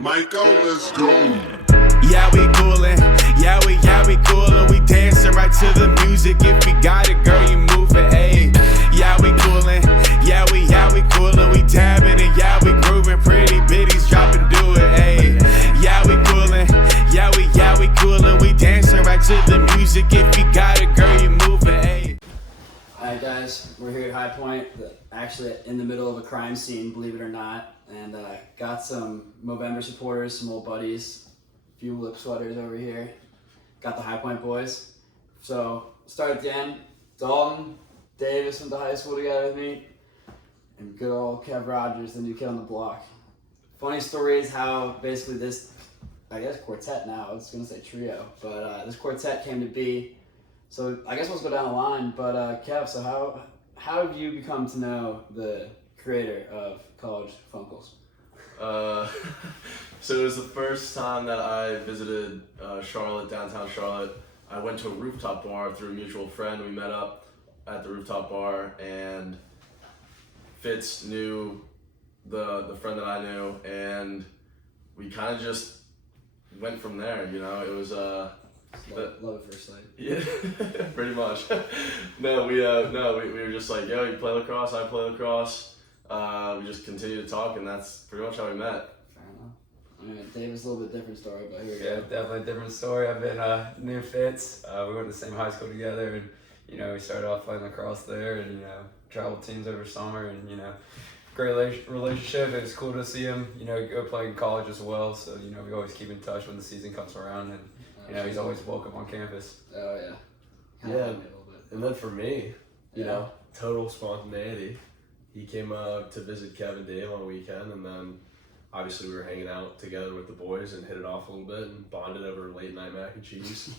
Michael, let's go. Yeah, we coolin', yeah, we coolin'. We dancing right to the music. If you got it, girl, you move it, ayy. Yeah, we coolin', yeah, we coolin'. We dabbing and yeah, we groovin'. Pretty bitties droppin', do it, ayy. Yeah, we coolin', yeah, we coolin'. We dancing right to the music. If you got it, girl, you move it, ayy. Alright guys, we're here at High Point, actually in the middle of a crime scene, believe it or not, and got some Movember supporters, some old buddies, a few lip sweaters over here, got the High Point boys. So, start at the end, Dalton, Davis went to high school together with me, and good old Kev Rogers, the new kid on the block. Funny story is how basically this, I guess quartet now, I was going to say trio, but this quartet came to be. So I guess let's go down the line, but Kev, so how have you become to know the creator of College Funkles? So it was the first time that I visited Charlotte, downtown Charlotte. I went to a rooftop bar through a mutual friend. We met up at the rooftop bar, and Fitz knew the friend that I knew, and we kind of just went from there. You know, it was Love at first sight. Yeah, pretty much. We were just like, yo, you play lacrosse, I play lacrosse. We just continued to talk, and that's pretty much how we met. Fair enough. I mean, David's a little bit different story, but here we Yeah, go. definitely a different story. I've been new Fitz. We went to the same high school together, and we started off playing lacrosse there, and traveled teams over summer, and great relationship. It was cool to see him, go play in college as well. So we always keep in touch when the season comes around, and he's always welcome on campus. Oh yeah. Yeah, A little bit. and then for me, Yeah. total spontaneity. He came to visit Kev and Dave on a weekend, and then obviously we were hanging out together with the boys and hit it off a little bit and bonded over late night mac and cheese.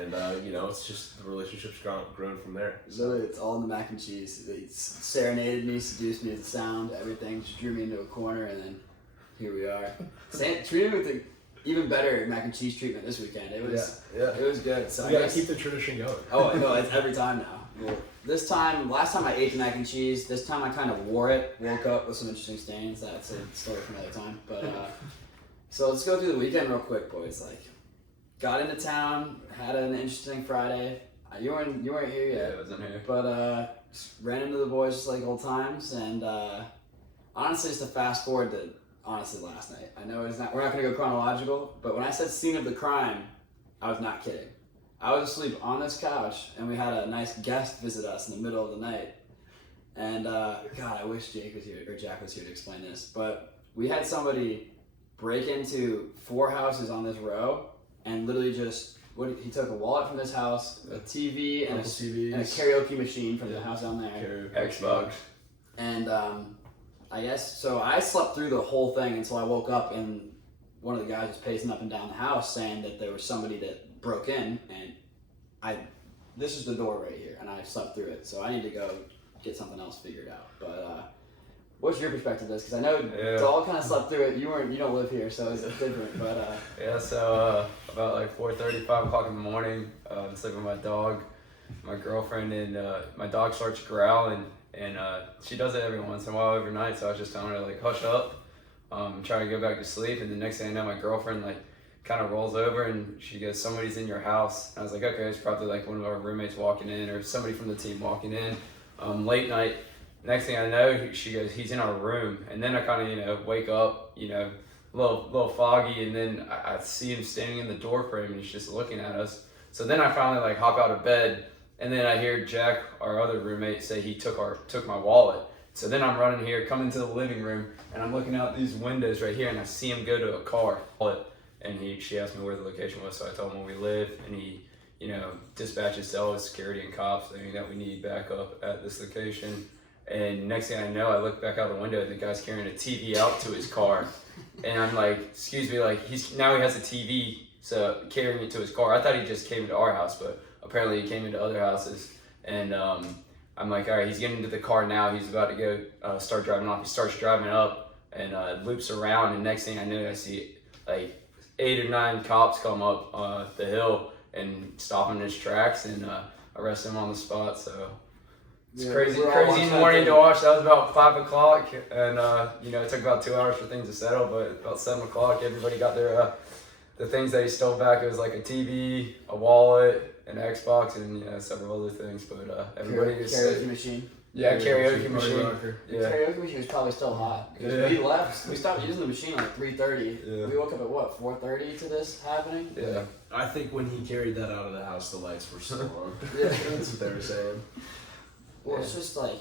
And it's just the relationship's grown from there. Literally, it's all in the mac and cheese. They serenaded me, seduced me with the sound, everything, just drew me into a corner, and then here we are. Treated me with the even better mac and cheese treatment this weekend. It was It was good. So We I gotta guess, keep the tradition going. oh no, it's every time now. Well, last time I ate the mac and cheese. This time I kind of wore it. Woke up with some interesting stains. That's a story for another time. But so let's go through the weekend real quick, boys. Like, got into town, had an interesting Friday. You weren't here Yeah, yet. I wasn't here. But ran into the boys just like old times, and honestly, just to fast forward to last night. I know we're not gonna go chronological, but when I said scene of the crime, I was not kidding. I was asleep on this couch, and we had a nice guest visit us in the middle of the night. And God, I wish Jack was here to explain this, but we had somebody break into 4 houses on this row, and literally he took a wallet from this house, a TV, and a karaoke machine from the house down there. Xbox. And I guess, so I slept through the whole thing until I woke up, and one of the guys was pacing up and down the house saying that there was somebody that broke in, and this is the door right here, and I slept through it, so I need to go get something else figured out. But what's your perspective of this? Because I know Dahl kind of slept through it. You don't live here, so it's different. But So about like 4:30, 5 o'clock in the morning, I'm sleeping with my dog, my girlfriend, and my dog starts growling, and she does it every once in a while overnight. So I was just telling her like, hush up, trying to go back to sleep. And the next thing I know, my girlfriend like kind of rolls over and she goes, "Somebody's in your house." And I was like, okay, it's probably like one of our roommates walking in or somebody from the team walking in. Late night. Next thing I know, she goes, "He's in our room." And then I kind of wake up, a little foggy, and then I see him standing in the door frame, and he's just looking at us. So then I finally like hop out of bed, and then I hear Jack, our other roommate, say he took my wallet. So then I'm running here, come into the living room, and I'm looking out these windows right here, and I see him go to a car. And she asked me where the location was, so I told him where we live, and he, dispatches all his security and cops saying that we need backup at this location. And next thing I know, I look back out the window, and the guy's carrying a TV out to his car. And I'm like, excuse me, like he has a TV, so carrying it to his car. I thought he just came to our house, but apparently he came into other houses. And I'm like, all right, he's getting into the car now. He's about to go start driving off. He starts driving up and loops around. And next thing I know, I see like 8 or 9 cops come up the hill and stop him in his tracks and arrest him on the spot. So It's Yeah, crazy, we're all crazy watching that morning to thing. watch. That was about 5 o'clock, and it took about 2 hours for things to settle. But about 7 o'clock, everybody got their the things that he stole back. It was like a TV, a wallet, an Xbox, and several other things. But everybody was Karaoke machine. karaoke Party machine. rocker. The Yeah, karaoke machine was probably still hot. 'Cause Yeah. we left. We stopped using the machine like 3:30. Yeah. We woke up at what 4:30 to this happening. yeah. I think when he carried that out of the house, the lights were still on. Yeah. That's what they were saying. Well, it's just like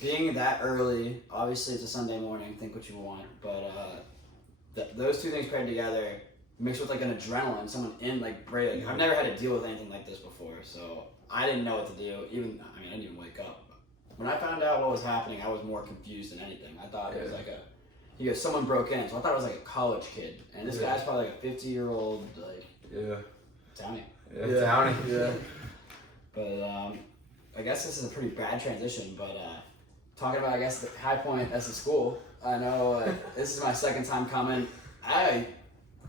being that early. Obviously, it's a Sunday morning. Think what you want, but those two things paired together, mixed with like an adrenaline, someone in like brain. I've never had to deal with anything like this before, so I didn't know what to do. I didn't even wake up. When I found out what was happening, I was more confused than anything. I thought it was like someone broke in, so I thought it was like a college kid, and this guy's probably like a 50-year-old like Yeah. townie. Yeah. Townie. Yeah. But I guess this is a pretty bad transition. But talking about, I guess, the High Point as a school, I know this is my second time coming. I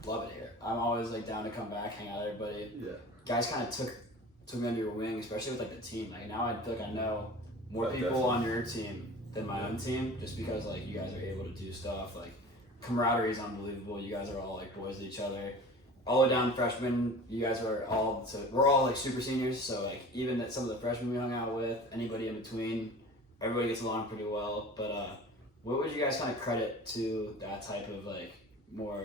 love it here. I'm always like down to come back, hang out with everybody. Yeah. Guys kind of took me under your wing, especially with like the team. Like now I feel like I know more Oh, people definitely. on your team than my own team, just because like you guys are able to do stuff. Like camaraderie is unbelievable. You guys are all like boys to each other. All the way down freshmen, you guys were all, so we're all like super seniors, so like even that some of the freshmen we hung out with, anybody in between, everybody gets along pretty well. But what would you guys kind of credit to that type of like more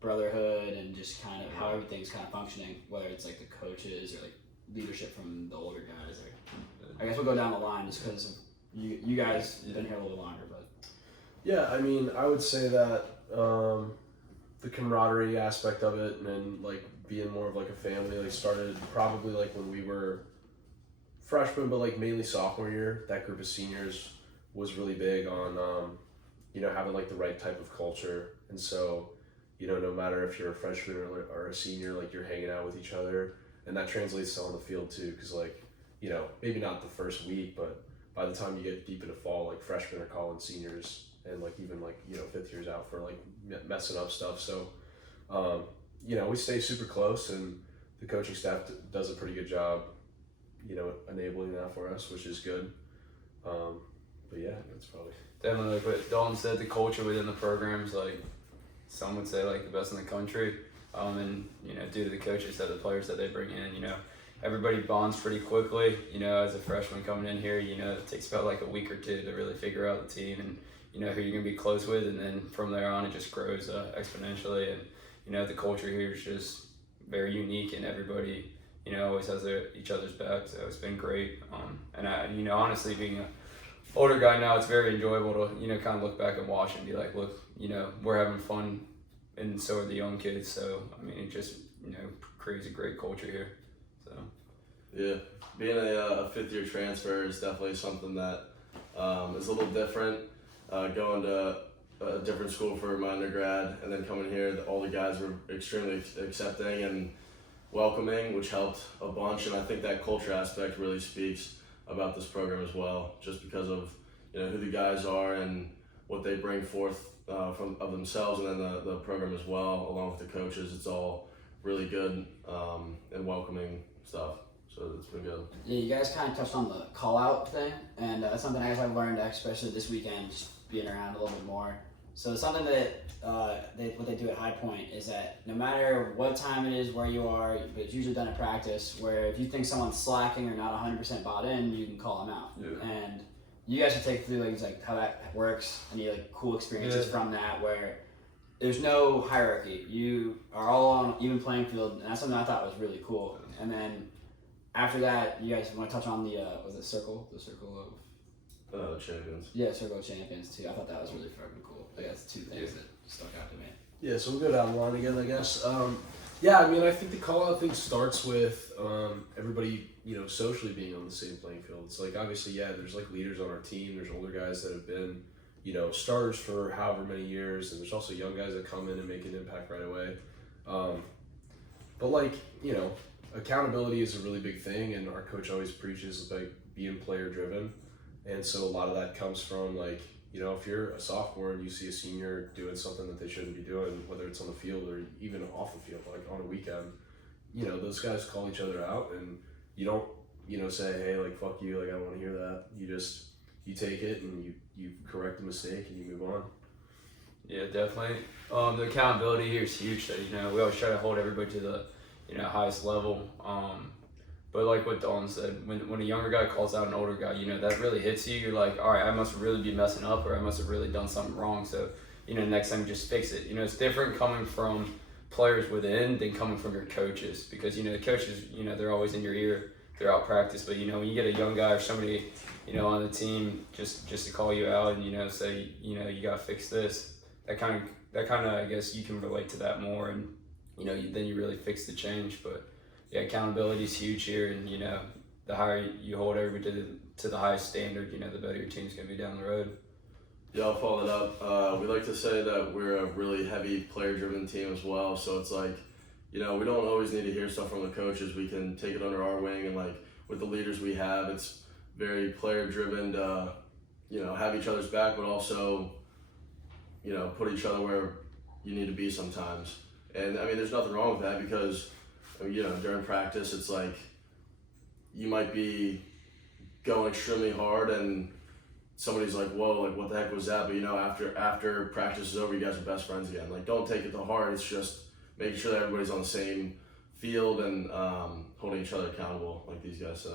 brotherhood and just kind of how everything's kind of functioning, whether it's like the coaches or like leadership from the older guys? Or I guess we'll go down the line just because you guys have been here a little longer, but Yeah, I mean, I would say that the camaraderie aspect of it and like being more of like a family like started probably like when we were freshmen, but like mainly sophomore year. That group of seniors was really big on having like the right type of culture, and so no matter if you're a freshman or a senior, like you're hanging out with each other, and that translates to on the field too, because like maybe not the first week, but by the time you get deep into fall, like freshmen are calling seniors, and like even like fifth years out for like messing up stuff. So we stay super close, and the coaching staff does a pretty good job enabling that for us, which is good. But yeah, that's probably Definitely, like what Dalton said, the culture within the program is like, some would say like the best in the country. And due to the coaches that the players that they bring in, everybody bonds pretty quickly. As a freshman coming in here, it takes about like a week or two to really figure out the team and who you're gonna be close with, and then from there on it just grows exponentially. And the culture here is just very unique, and everybody always has each other's back. So it's been great. And I honestly, being a older guy now, it's very enjoyable to kind of look back and watch and be like, look, we're having fun, and so are the young kids. So I mean, it just creates a great culture here. So Yeah, being a fifth-year transfer is definitely something that is a little different. Going to a different school for my undergrad, and then coming here, all the guys were extremely accepting and welcoming, which helped a bunch. And I think that culture aspect really speaks about this program as well, just because of who the guys are and what they bring forth of themselves, and then the program as well, along with the coaches. It's all really good and welcoming stuff. So it's been good. yeah, you guys kind of touched on the call out thing, and that's something I guess I've learned, especially this weekend, just being around a little bit more. So something that what they do at High Point is that no matter what time it is, where you are, but it's usually done at practice, where if you think someone's slacking or not 100% bought in, you can call them out. Yeah. And you guys should take through like how that works, any like cool experiences from that, where there's no hierarchy. You are all on even playing field, and that's something I thought was really cool. And then after that, you guys want to touch on the was it circle? The circle of Champions. yeah, circle of champions too. I thought that was really fucking cool. Like that's two things that stuck out to me. Yeah, so we'll go down the line again, I guess. Yeah, I mean, I think the call-out thing starts with everybody, socially being on the same playing field. It's like, obviously, yeah, there's like leaders on our team. There's older guys that have been, starters for however many years, and there's also young guys that come in and make an impact right away. But like, accountability is a really big thing, and our coach always preaches like being player-driven. And so a lot of that comes from like, if you're a sophomore and you see a senior doing something that they shouldn't be doing, whether it's on the field or even off the field, like on a weekend, those guys call each other out, and you don't say, hey, like, fuck you, like, I don't want to hear that. You take it and you correct the mistake and you move on. Yeah, definitely. The accountability here is huge. That we always try to hold everybody to the highest level. But like what Dalton said, when a younger guy calls out an older guy, that really hits you. You're like, all right, I must really be messing up, or I must have really done something wrong. So next time just fix it. It's different coming from players within than coming from your coaches, because the coaches, they're always in your ear throughout practice. But when you get a young guy or somebody on the team just to call you out and say you gotta fix this, that kind of I guess you can relate to that more, and then you really fix the change. But yeah, accountability is huge here, and the higher you hold everybody to the highest standard, the better your team's gonna be down the road. Yeah, I'll follow that up. We like to say that we're a really heavy player-driven team as well. So it's like, we don't always need to hear stuff from the coaches. We can take it under our wing, and like with the leaders we have, it's very player-driven to, have each other's back, but also, put each other where you need to be sometimes. And I mean, there's nothing wrong with that, because, during practice, it's like you might be going extremely hard and somebody's like, whoa, like what the heck was that? But after practice is over, you guys are best friends again. Like, don't take it to heart. It's just making sure that everybody's on the same field and holding each other accountable, like these guys said.